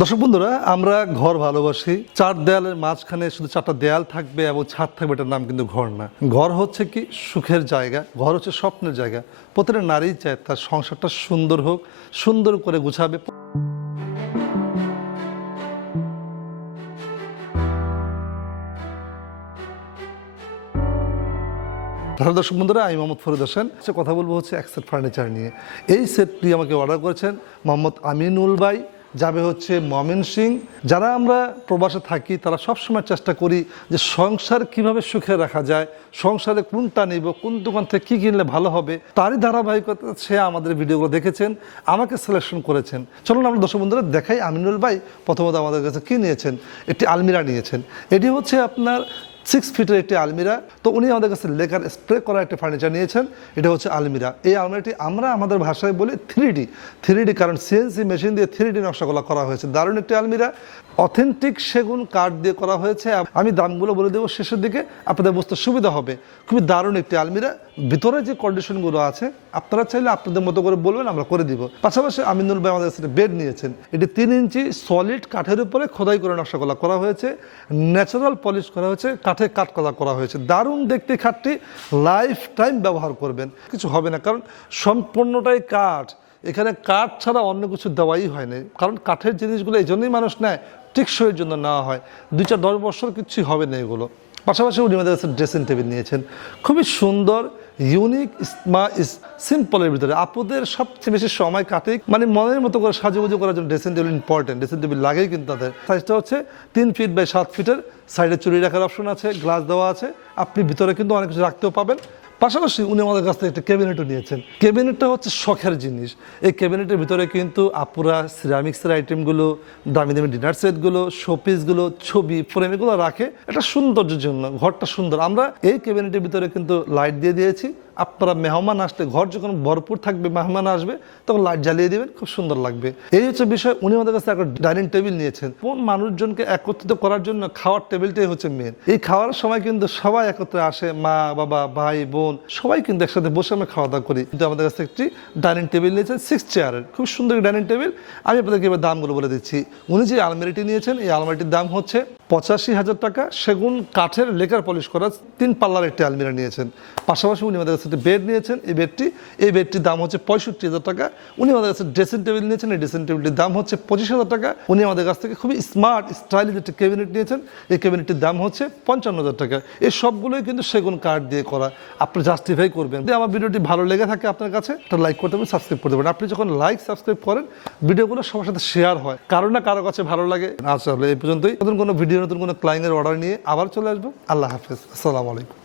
দর্শক বন্ধুরা, আমরা ঘর ভালোবাসি। চার দেয়ালের মাঝখানে শুধু চারটা দেয়াল থাকবে এবং ছাদ থাকবে, এটার নাম কিন্তু ঘর না। ঘর হচ্ছে কি? সুখের জায়গা। ঘর হচ্ছে স্বপ্নের জায়গা। প্রতিটা নারী চায় তার সংসারটা সুন্দর হোক, সুন্দর করে গুছাবে। ভালো দর্শক বন্ধুরা, আমি মোহাম্মদ ফরিদ হোসেন। কথা বলব হচ্ছে এক সেট ফার্নিচার নিয়ে। এই সেটটি আমাকে অর্ডার করেছেন মোহাম্মদ আমিনুল ভাই। যাবে হচ্ছে মমিন সিং। যারা আমরা প্রবাসে থাকি, তারা সবসময় চেষ্টা করি যে সংসার কীভাবে সুখে রাখা যায়, সংসারে কোনটা নিব, কোন দোকান থেকে কী কিনলে ভালো হবে, তারই ধারাবাহিকতা সে আমাদের ভিডিওগুলো দেখেছেন, আমাকে সিলেকশন করেছেন। চলুন আমরা দর্শক বন্ধুরা দেখাই আমিনুল ভাই, প্রথমত আমাদের কাছে কী নিয়েছেন, একটি আলমিরা নিয়েছেন। এটি হচ্ছে আপনার সিক্স ফিটের একটি আলমিরা। তো উনি আমাদের কাছে লেকার স্প্রে করা একটি ফার্নিচার নিয়েছেন। এটা হচ্ছে আলমিরা। এই আলমিরাটি আমরা আমাদের ভাষায় বলি থ্রি ডি থ্রি ডি কারণ সিএনসি মেশিন দিয়ে থ্রি ডি নকশাগুলো করা হয়েছে। দারুণ একটি আলমিরা। অথেন্টিক সেগুন কাঠ দিয়ে করা হয়েছে। আমি দামগুলো বলে দেবো শেষের দিকে। আপনাদের বুঝতে সুবিধা হবে। খুবই দারুণ একটি আলমিরা। ভিতরে যে কন্ডিশনগুলো আছে, আপনারা চাইলে আপনাদের মতো করে বলবেন, আমরা করে দিব। পাশাপাশি আমিনুল ভাই আমাদের কাছে বেড নিয়েছেন। এটি তিন ইঞ্চি সলিড কাঠের উপরে খোদাই করে নকশাগুলো করা হয়েছে। ন্যাচারাল পলিশ করা হয়েছে। কাঠ করা করা হয়েছে। দারুণ দেখতে খাটটি লাইফ টাইম ব্যবহার করবেন। কিছু হবে না, কারণ সম্পূর্ণটাই কাঠ। এখানে কাঠ ছাড়া অন্য কিছু দেওয়াই হয় না। কারণ কাঠের জিনিসগুলো এই জন্যই মানুষ নেয়, টেকসইয়ের জন্য নেওয়া হয়। দুই চার দশ বছর কিছুই হবে না এগুলো। পাশাপাশি উনি আমাদের কাছে ড্রেসিং টেবিল নিয়েছেন। খুবই সুন্দর ইউনিক স্মা সিম্পলের ভিতরে। আপুদের সবচেয়ে বেশি সময় কাটে মানে মনের মতো করে সাজুগুজু করার জন্য dressing table important dressing table লাগেই কিন্তু তাদের। সাইজটা হচ্ছে তিন ফিট বাই সাত ফিটের সাইডে চুরি রাখার অপশন আছে গ্লাস দেওয়া আছে। আপনি ভিতরে কিন্তু অনেক কিছু রাখতেও পাবেন। পাশাপাশি উনি আমাদের কাছ থেকে একটা ক্যাবিনেটও নিয়েছেন। ক্যাবিনেটটা হচ্ছে শখের জিনিস। এই ক্যাবিনেটের ভিতরে কিন্তু আপুরা সিরামিক্সের আইটেমগুলো দামি দামি ডিনার সেটগুলো শোপিসগুলো ছবি ফ্রেম এগুলো রাখে। এটা সৌন্দর্যের জন্য, ঘরটা সুন্দর। আমরা এই ক্যাবিনেটের ভিতরে কিন্তু লাইট দিয়ে দিয়েছি। আপনারা মেহমান আসলে ঘর যখন ভরপুর থাকবে, মেহমান আসবে, তখন লাইট জ্বালিয়ে দিবেন, খুব সুন্দর লাগবে। এই হচ্ছে বিষয়, উনি আমাদের কাছে একটা ডাইনিং টেবিল নিয়েছেন। কোন মানুষজনকে একত্রিত করার জন্য খাওয়ার টেবিলটাই হচ্ছে মেন এই খাওয়ার সময় কিন্তু সবাই একত্রে আসে, মা, বাবা, ভাই, বোন, সবাই কিন্তু একসাথে বসে আমরা খাওয়া দাওয়া করি। কিন্তু আমাদের কাছে একটি ডাইনিং টেবিল নিয়েছেন সিক্স চেয়ারের খুব সুন্দর ডাইনিং টেবিল আমি আপনাদেরকে এবার দামগুলো বলে দিচ্ছি। উনি যে আলমারিটি নিয়েছেন, এই আলমারিটির দাম হচ্ছে পঁচাশি হাজার টাকা। সেগুন, কাঠের লেকার পলিশ করা তিন পাল্লার একটি আলমিরা নিয়েছেন। পাশাপাশি উনি আমাদের কাছে একটি বেড নিয়েছেন, এই বেডটি এই বেডটির দাম হচ্ছে পঁয়ষট্টি হাজার টাকা। উনি আমাদের কাছে ড্রেসিং টেবিল নিয়েছেন, এই ড্রেসিং টেবিলটির দাম হচ্ছে পঁচিশ হাজার টাকা। উনি আমাদের কাছ থেকে খুবই স্মার্ট স্টাইলিশ একটি ক্যাবিনেট নিয়েছেন। এই ক্যাবিনেটটির দাম হচ্ছে পঞ্চান্ন হাজার টাকা। এই সবগুলোই কিন্তু সেগুন কাঠ দিয়ে করা। আপনি জাস্টিফাই করবেন। যদি আমার ভিডিওটি ভালো লেগে থাকে আপনার কাছে, একটা লাইক করতে পারেন সাবস্ক্রাইব করতে পারেন। আপনি যখন লাইক সাবস্ক্রাইব করেন, ভিডিওগুলো সবার সাথে শেয়ার হয়। কারও না কারও কাছে ভালো লাগে। আচ্ছা এই পর্যন্তই। নতুন কোনো ভিডিও নতুন কোনো ক্লাইন্টের অর্ডার নিয়ে আবার চলে আসব। আল্লাহ হাফেজ। আসসালামু আলাইকুম।